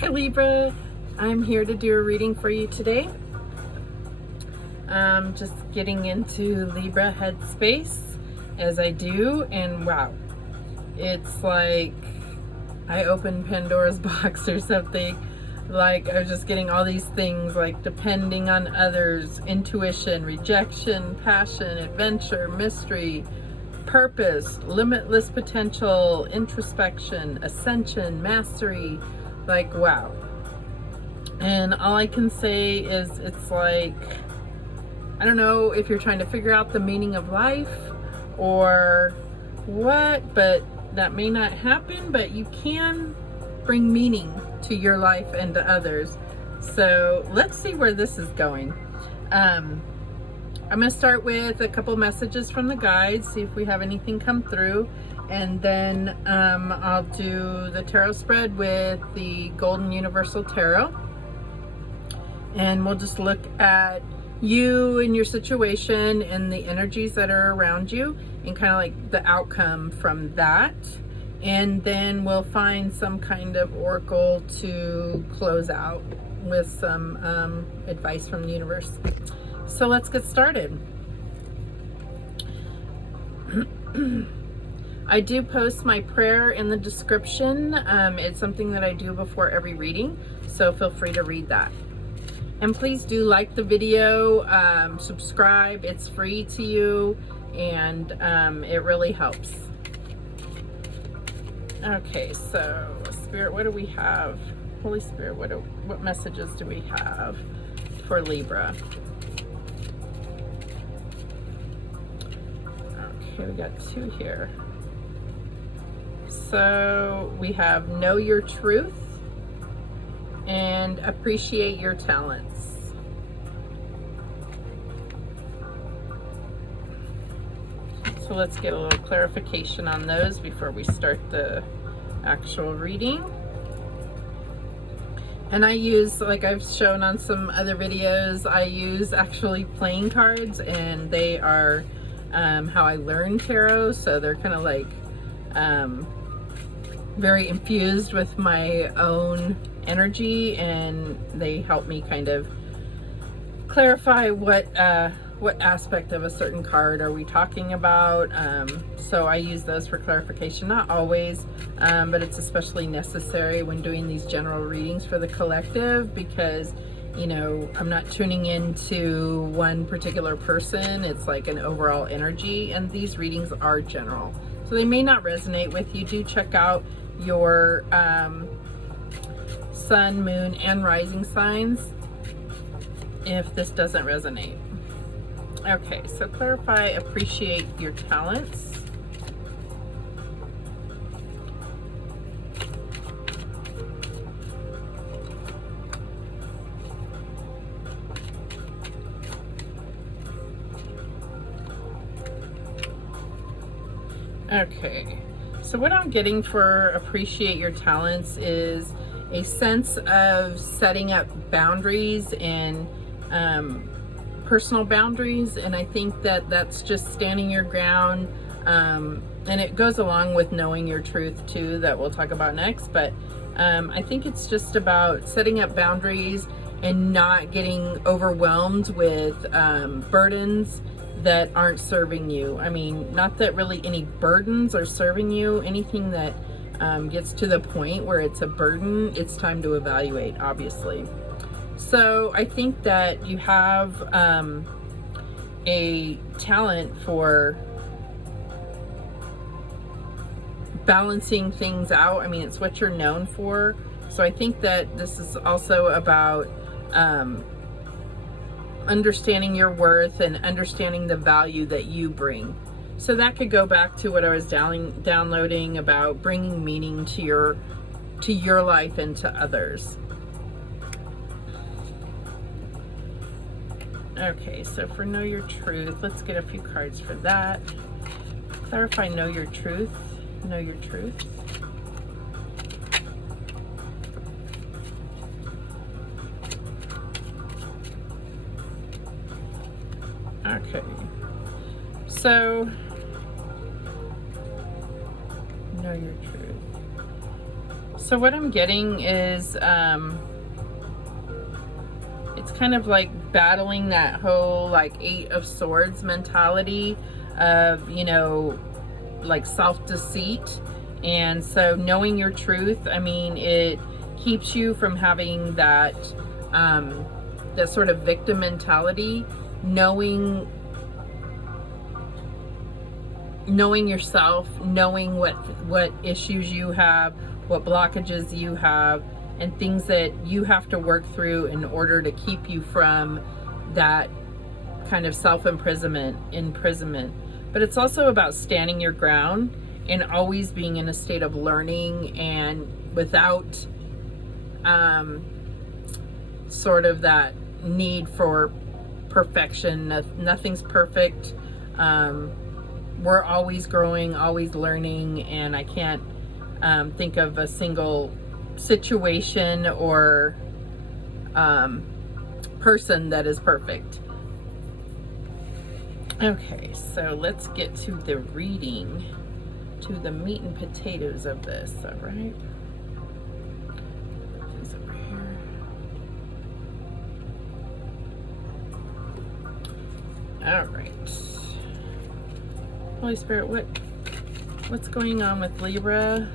Hi Libra, I'm here to do a reading for you today. Just getting into Libra headspace as I do, and wow, it's like I opened Pandora's box or something. Like I was just getting all these things like depending on others, intuition, rejection, passion, adventure, mystery, purpose, limitless potential, introspection, ascension, mastery. Like wow. And all I can say is it's like, I don't know if you're trying to figure out the meaning of life or what, but that may not happen, but you can bring meaning to your life and to others. So let's see where this is going. I'm going to start with a couple messages from the guides, see if we have anything come through. And then I'll do the tarot spread with the Golden Universal Tarot. And we'll just look at you and your situation and the energies that are around you and kind of like the outcome from that. And then we'll find some kind of oracle to close out with some advice from the universe. So let's get started. I do post my prayer in the description. It's something that I do before every reading, so feel free to read that. And please do like the video, subscribe, it's free to you, and it really helps. Okay, so Spirit, what do we have? Holy Spirit, what messages do we have for Libra? Okay, we got two here. So we have know your truth and appreciate your talents. So let's get a little clarification on those before we start the actual reading. And I use, like I've shown on some other videos, I use actually playing cards, and they are how I learn tarot. So they're kind of like very infused with my own energy, and they help me kind of clarify what aspect of a certain card are we talking about. So I use those for clarification, not always, but it's especially necessary when doing these general readings for the collective, because you know, I'm not tuning into one particular person. It's like an overall energy, and these readings are general, so they may not resonate with you. Do check out your sun, moon, and rising signs if this doesn't resonate. Okay, so clarify, appreciate your talents. Okay, so what I'm getting for appreciate your talents is a sense of setting up boundaries and personal boundaries, and I think that that's just standing your ground, and it goes along with knowing your truth too, that we'll talk about next. But I think it's just about setting up boundaries and not getting overwhelmed with burdens that aren't serving you. I mean, not that really any burdens are serving you. Anything that gets to the point where it's a burden, it's time to evaluate, obviously. So I think that you have a talent for balancing things out. I mean, it's what you're known for. So I think that this is also about understanding your worth and understanding the value that you bring. So that could go back to what I was downloading about bringing meaning to your life and to others. Okay, so for know your truth, let's get a few cards for that. Clarify know your truth. Know your truth. Okay, so know your truth. So what I'm getting is it's kind of like battling that whole like 8 of Swords mentality of, you know, like self-deceit. And so knowing your truth, I mean, it keeps you from having that that sort of victim mentality, knowing yourself, knowing what issues you have, what blockages you have, and things that you have to work through in order to keep you from that kind of self-imprisonment. But it's also about standing your ground and always being in a state of learning, and without sort of that need for perfection. Nothing's perfect. We're always growing, always learning, and I can't think of a single situation or person that is perfect. Okay, so let's get to the reading, to the meat and potatoes of this, all right? These over here. All right. Holy Spirit, what's going on with Libra?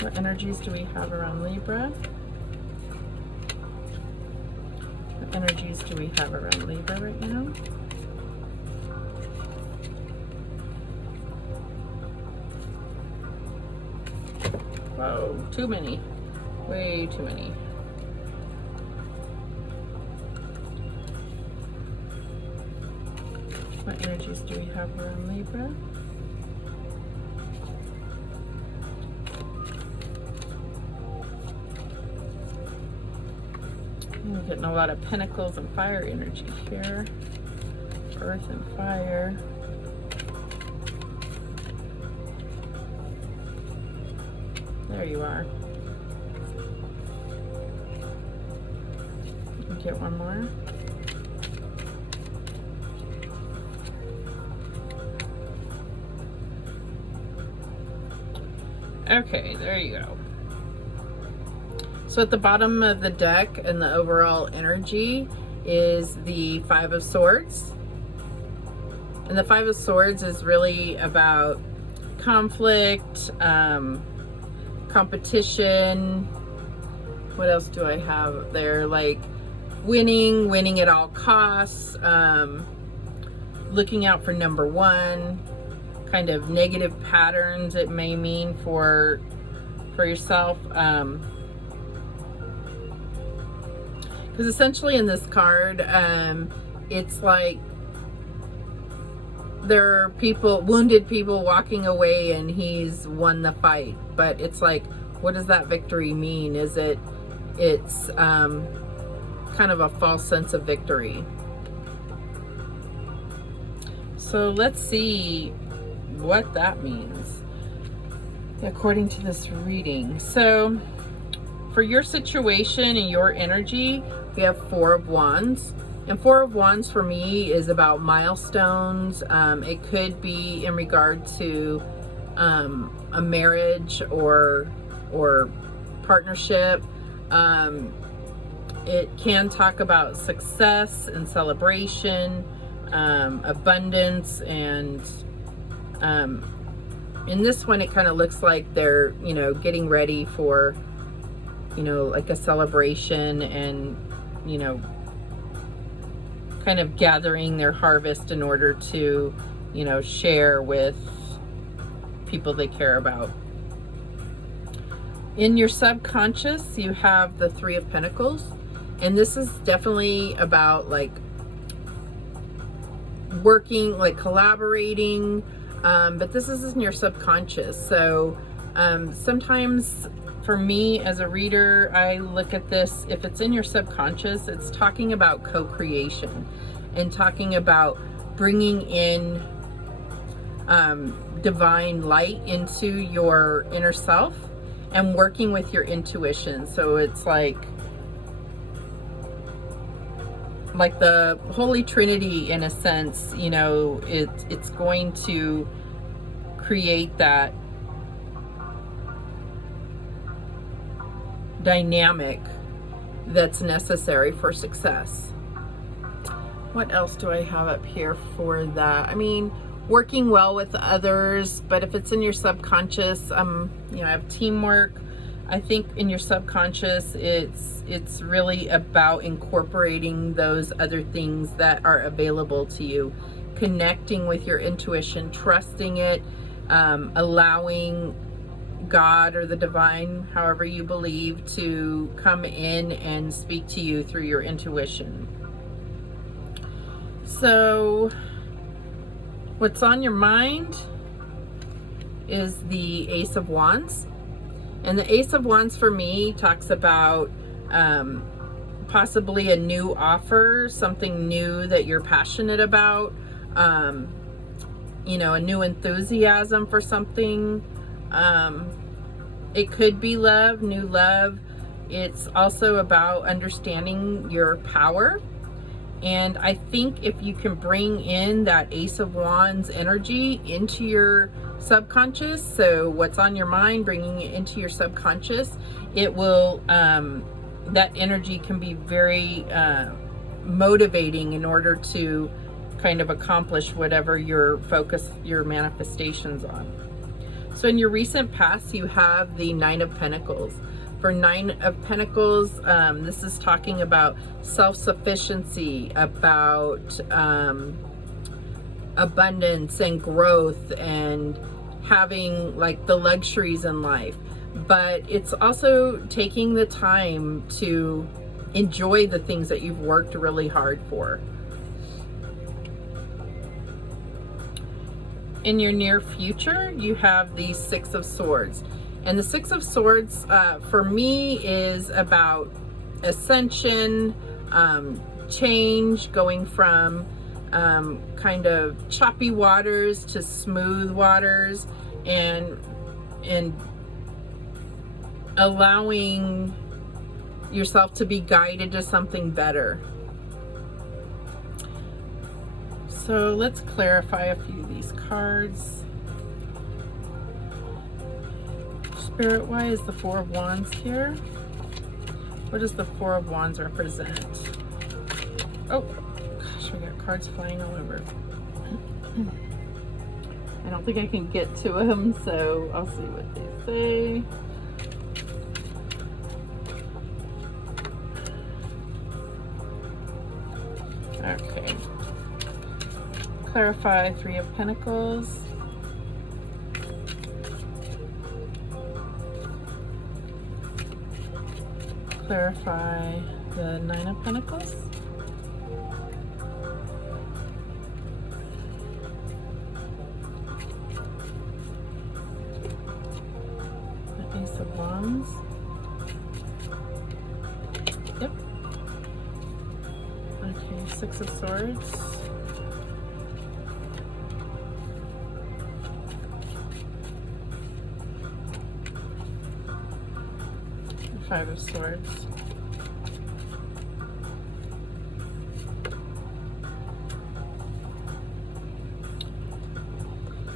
What energies do we have around Libra? What energies do we have around Libra right now? Whoa, too many. Way too many. What energies do we have around Libra? I'm getting a lot of pentacles and fire energy here. Earth and fire. There you are. Get one more. Okay, there you go. So at the bottom of the deck and the overall energy is the 5 of Swords. And the 5 of Swords is really about conflict, competition. What else do I have there? Like winning at all costs, looking out for number one, kind of negative patterns it may mean for yourself. Because essentially in this card, it's like there are people, wounded people walking away and he's won the fight. But it's like, what does that victory mean? It's kind of a false sense of victory. So let's see what that means according to this reading. So for your situation and your energy, we have 4 of Wands. And 4 of Wands for me is about milestones. It could be in regard to a marriage or partnership. It can talk about success and celebration, abundance, and in this one it kind of looks like they're, you know, getting ready for, you know, like a celebration, and, you know, kind of gathering their harvest in order to, you know, share with people they care about. In your subconscious, you have the 3 of Pentacles, and this is definitely about like working, like collaborating, but this is in your subconscious. So sometimes for me as a reader, I look at this, if it's in your subconscious, it's talking about co-creation and talking about bringing in divine light into your inner self and working with your intuition. So it's like the Holy Trinity in a sense, you know, it's going to create that dynamic that's necessary for success. What else do I have up here for that? I mean, working well with others, but if it's in your subconscious, you know, I have teamwork. I think in your subconscious, it's really about incorporating those other things that are available to you, connecting with your intuition, trusting it, allowing God or the divine, however you believe, to come in and speak to you through your intuition. So what's on your mind is the Ace of Wands. And the Ace of Wands for me talks about possibly a new offer, something new that you're passionate about, you know, a new enthusiasm for something. It could be love, new love. It's also about understanding your power. And I think if you can bring in that Ace of Wands energy into your subconscious, so what's on your mind, bringing it into your subconscious, it will, that energy can be very motivating in order to kind of accomplish whatever your focus, your manifestations on. So in your recent past, you have the Nine of Pentacles. For Nine of Pentacles, this is talking about self-sufficiency, about abundance and growth and having like the luxuries in life. But it's also taking the time to enjoy the things that you've worked really hard for. In your near future, you have the Six of Swords. And the Six of Swords, for me, is about ascension, change, going from kind of choppy waters to smooth waters, and allowing yourself to be guided to something better. So let's clarify a few of these cards. Spirit, why is the Four of Wands here? What does the Four of Wands represent? Oh, gosh, we got cards flying all over. I don't think I can get to them, so I'll see what they say. Okay. Clarify Three of Pentacles. Clarify the Nine of Pentacles. The Ace of Wands. Yep. Okay, Six of Swords. Five of Swords.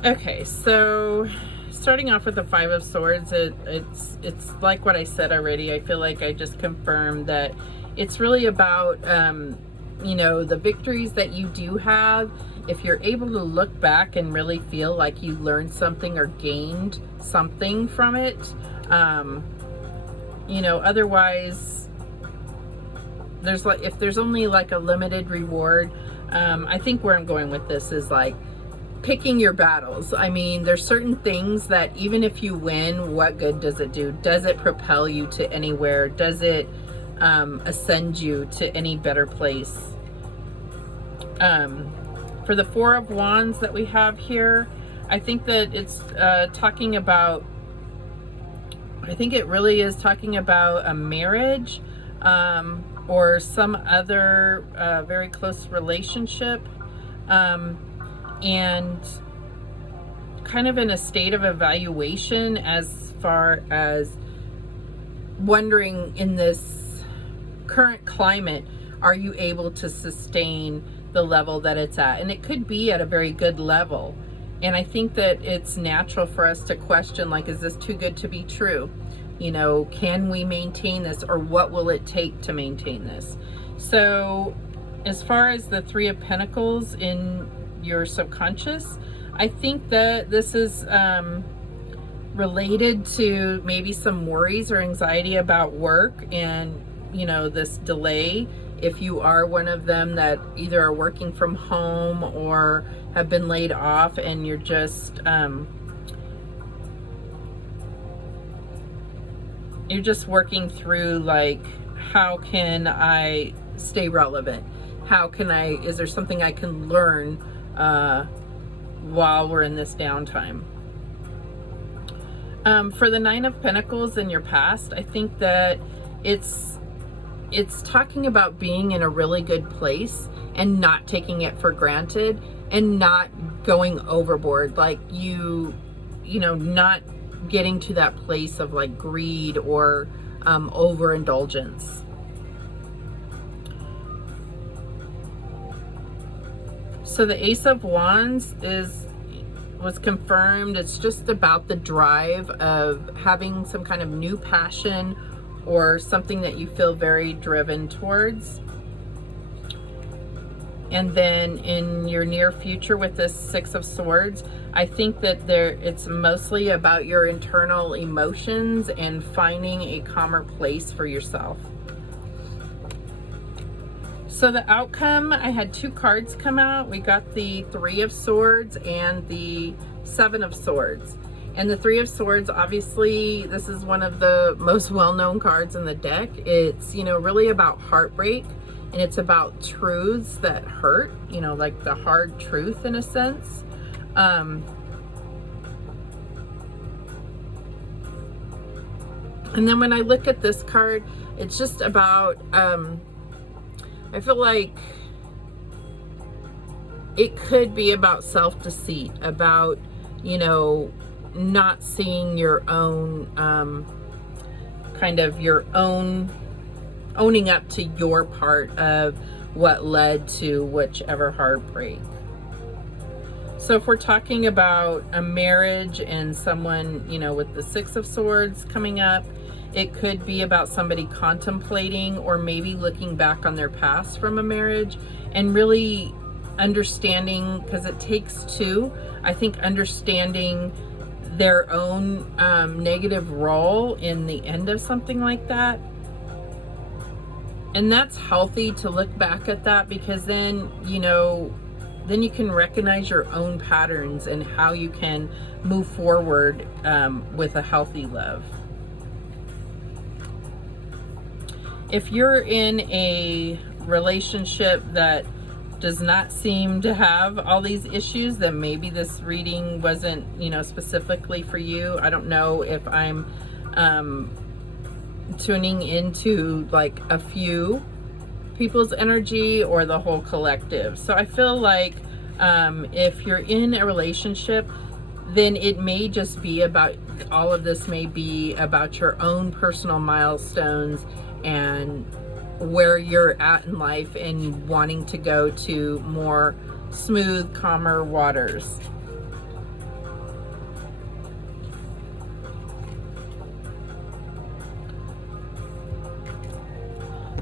Okay, so starting off with the Five of Swords, it's like what I said already. I feel like I just confirmed that it's really about you know, the victories that you do have. If you're able to look back and really feel like you learned something or gained something from it, you know, otherwise there's like, if there's only like a limited reward, I think where I'm going with this is like picking your battles. I mean, there's certain things that even if you win, what good does it do? Does it propel you to anywhere? Does it ascend you to any better place? For the Four of Wands that we have here, I think that it's talking about, I think it really is talking about a marriage or some other very close relationship, and kind of in a state of evaluation as far as wondering, in this current climate, are you able to sustain the level that it's at? And it could be at a very good level. And I think that it's natural for us to question, like, is this too good to be true? You know, can we maintain this, or what will it take to maintain this? So as far as the Three of Pentacles in your subconscious, I think that this is related to maybe some worries or anxiety about work, and you know, this delay. If you are one of them that either are working from home or have been laid off, and you're just working through, like, how can I stay relevant? How can I, is there something I can learn while we're in this downtime? For the Nine of Pentacles in your past, I think that it's talking about being in a really good place and not taking it for granted and not going overboard, like you know, not getting to that place of like greed or overindulgence. So the Ace of Wands was confirmed. It's just about the drive of having some kind of new passion or something that you feel very driven towards. And then in your near future with this Six of Swords, I think that it's mostly about your internal emotions and finding a calmer place for yourself. So the outcome, I had two cards come out. We got the Three of Swords and the Seven of Swords. And the Three of Swords, obviously, this is one of the most well-known cards in the deck. It's, you know, really about heartbreak, and it's about truths that hurt, you know, like the hard truth in a sense. And then when I look at this card, it's just about, I feel like it could be about self-deceit, about, you know, not seeing your own, kind of your own, owning up to your part of what led to whichever heartbreak. So if we're talking about a marriage and someone, you know, with the Six of Swords coming up, it could be about somebody contemplating or maybe looking back on their past from a marriage and really understanding, because it takes two, I think, understanding their own negative role in the end of something like that. And that's healthy to look back at that, because then, you know, then you can recognize your own patterns and how you can move forward with a healthy love. If you're in a relationship that does not seem to have all these issues, then maybe this reading wasn't, you know, specifically for you. I don't know if I'm tuning into like a few people's energy or the whole collective. So I feel like if you're in a relationship, then it may just be about, all of this may be about your own personal milestones and where you're at in life and wanting to go to more smooth, calmer waters.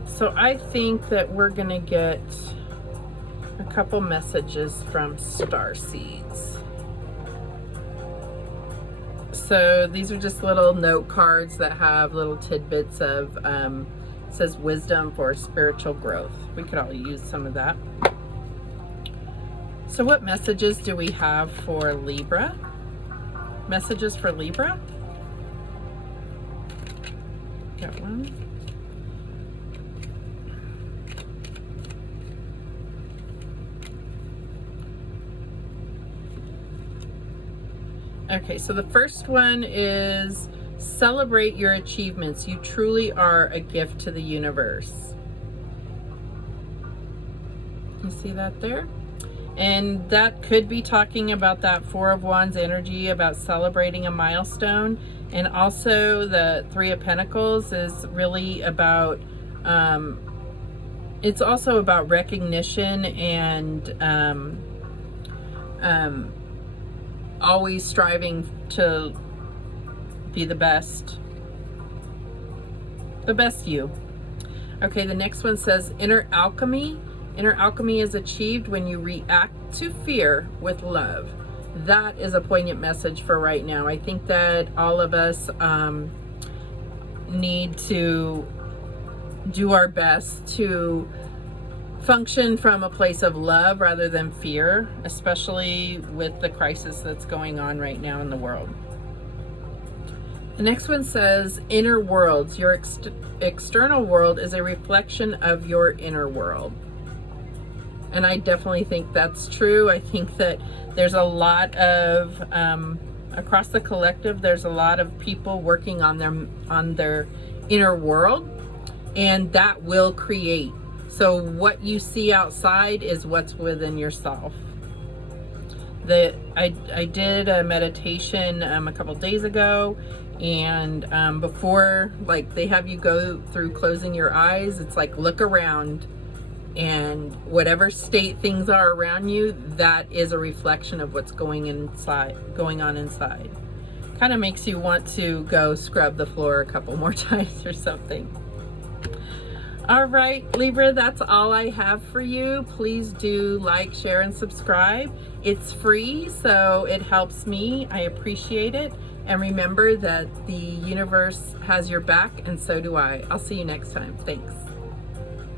So I think that we're gonna get a couple messages from Starseeds. So these are just little note cards that have little tidbits of, it says wisdom for spiritual growth. We could all use some of that. So what messages do we have for Libra? Messages for Libra? Got one. Okay, so the first one is celebrate your achievements. You truly are a gift to the universe. You see that there? And that could be talking about that Four of Wands energy, about celebrating a milestone. And also the Three of Pentacles is really about, it's also about recognition and always striving to be the best the best you. Okay, the next one says inner alchemy. Inner alchemy is achieved when you react to fear with love. That is a poignant message for right now. I think that all of us need to do our best to function from a place of love rather than fear, especially with the crisis that's going on right now in the world. The next one says inner worlds. Your external world is a reflection of your inner world. And I definitely think that's true. I think that there's a lot of, across the collective, there's a lot of people working on their inner world, and that will create. So what you see outside is what's within yourself. I did a meditation a couple days ago, and before, like, they have you go through closing your eyes. It's like, look around, and whatever state things are around you, that is a reflection of what's going on inside. Kind of makes you want to go scrub the floor a couple more times or something. All right, Libra, that's all I have for you. Please do like, share, and subscribe. It's free, so it helps me. I appreciate it. And remember that the universe has your back, and so do I. I'll see you next time. Thanks.